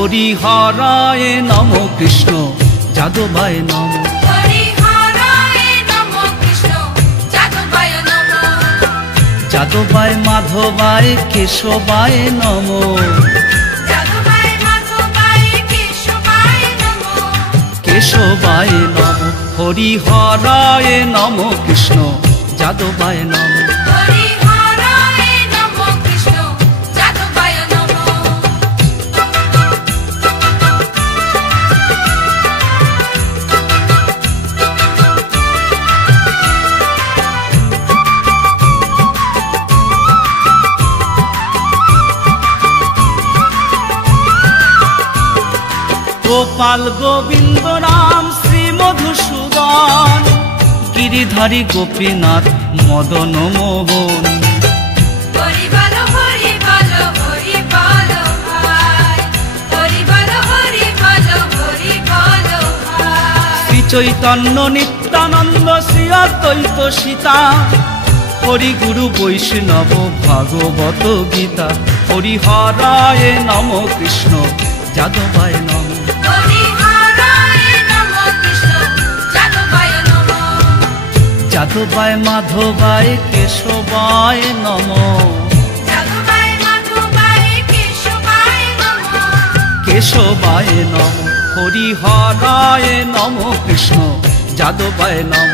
হরিহরায় নম কৃষ্ণ যাদবায় নম। যাদবায় মাধবায় কেশবায় নম। কেশবায় নম। হরিহরায় নম কৃষ্ণ যাদবায় নম। গোপাল গোবিন্দ রাম শ্রী মধুসূদন, গিরিধারী গোপীনাথ মদন মোহন। শ্রী চৈতন্য নিত্যানন্দ শ্রী অদ্বৈত সীতা, হরি গুরু বৈষ্ণব ভাগবত গীতা। হরিহরায় নম কৃষ্ণ যাদবায় নম। যাদবায় মাধবায় কেশবায় নম। কেশবায় নম। হরিহরায় নম কৃষ্ণ যাদবায় নম।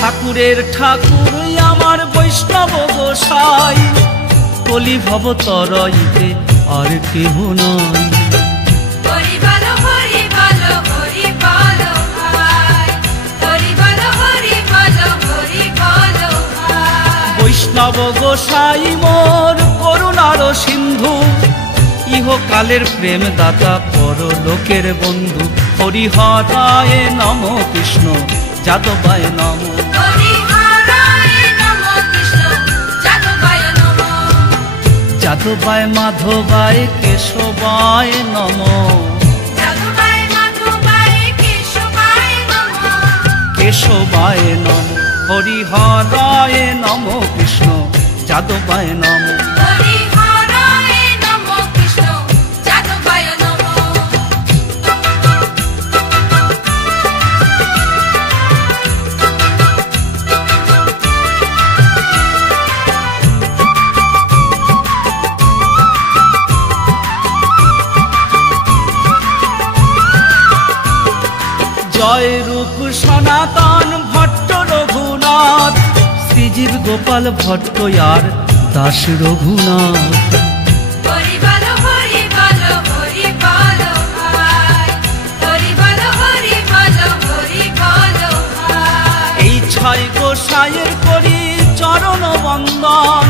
ঠাকুরের ঠাকুর আমার বৈষ্ণব গোসাই, কলি ভব তরইতে আর কেহ নয়। বৈষ্ণব গোসাই মোর করুণার সিন্ধু, ইহকালের প্রেম দাতা পরলোকের বন্ধু। হরিহরায় নম কৃষ্ণ যাদবায় নম। যাদবায় মাধবায় কেশবায় নম। কেশবায় নম। হরিহরায় নম কৃষ্ণ যাদবায় নম। জয় রূপ সনাতন ভট্ট রঘুনাথ, শ্রীজীব গোপাল ভট্ট আর দাস রঘুনাথ। এই ছয় গোসাইয়ের করি চরণ বন্দন,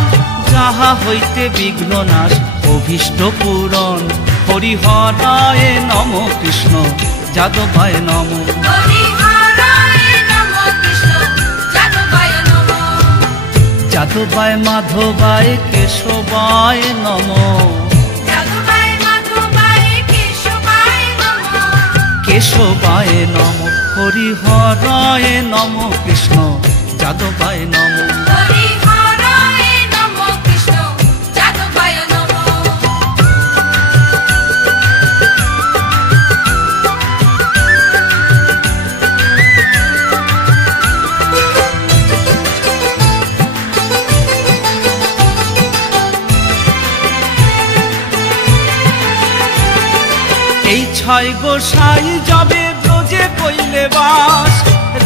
যাহা হইতে বিঘ্ন নাশ অভীষ্ট পূরণ। হরিহরায় নম কৃষ্ণ যাদবায় নম। যাদবায় মাধবায় কেশবায় নম। কেশবায় নম। হরিহরায় নম কৃষ্ণ যাদবায় নম। এই ছয় গোসাই যাবে ব্রজে কইলে বাস,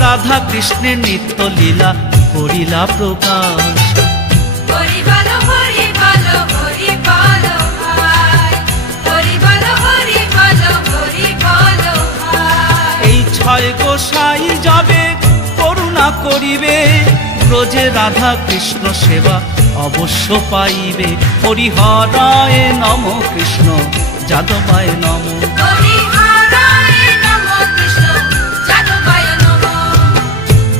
রাধা কৃষ্ণের নিত্য লীলা করিলা প্রকাশ। এই ছয় গোসাই যাবে করুণা করিবে, ব্রজে রাধা কৃষ্ণ সেবা অবশ্য পাইবে। হরিহরায় নম কৃষ্ণ যাদবায় নম।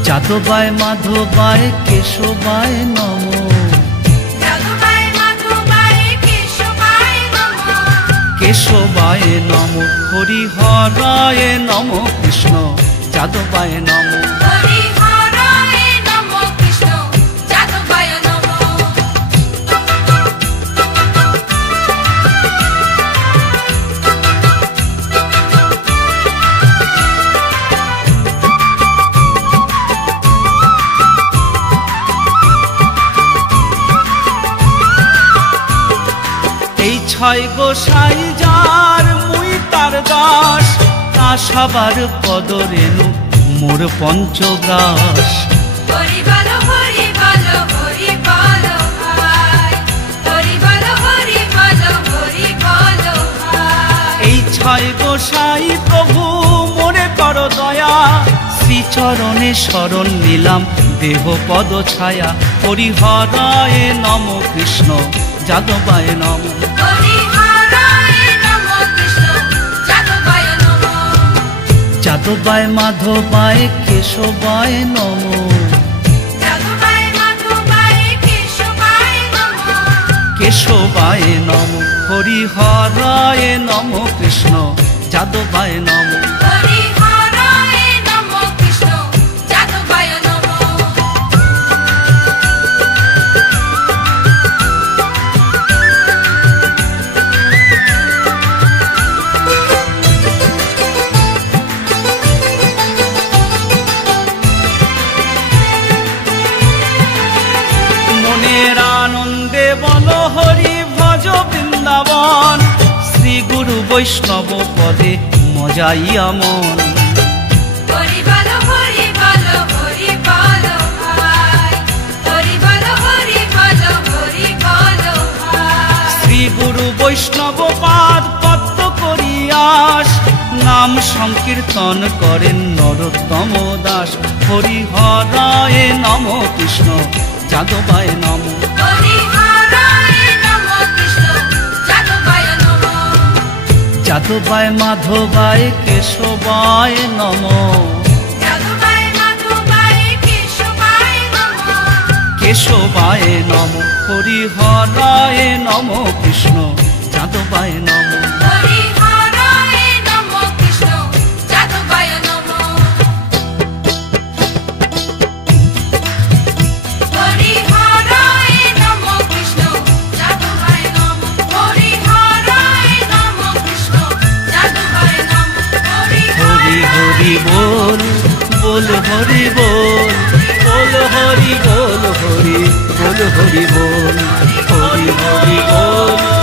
যাদবায় মাধবায় কেশবায় নমো। কেশবায় নমো হরিহরায় নমো কৃষ্ণ যাদবায় নমো। এই ছয় গোসাই যার মুই তার দাস, তা সবার পদরেণু মোর পঞ্চগ্রাস। এই ছয় গোসাই প্রভু মোরে কর দয়া, শ্রীচরণে শরণ নিলাম দেহ পদ ছায়া। হরিহরায় নম কৃষ্ণ যাদবায় নম। যাদবায় মাধবায় কেশবায় নম। কেশবায় নম হরিহরায় নম কৃষ্ণ যাদবায় নম। আনন্দে বল হরি ভজ বৃন্দাবন, শ্রী গুরু বৈষ্ণব পদে মজাইয়া মন। শ্রী গুরু বৈষ্ণব পাদ পদ্ম করিয়াস, নাম সংকীর্তন করেন নরোত্তম দাস। হরিহরায় নম কৃষ্ণ যাদবায় নম। যাদবায় মাধবায় কেশবায় নম। কেশবায় নম হরিহরায় নম কৃষ্ণ যাদবায় নম। হরি बोल बोल हरि बोल बोल हरि बोल हरि बोल हरि बोल हरि हरि बोल।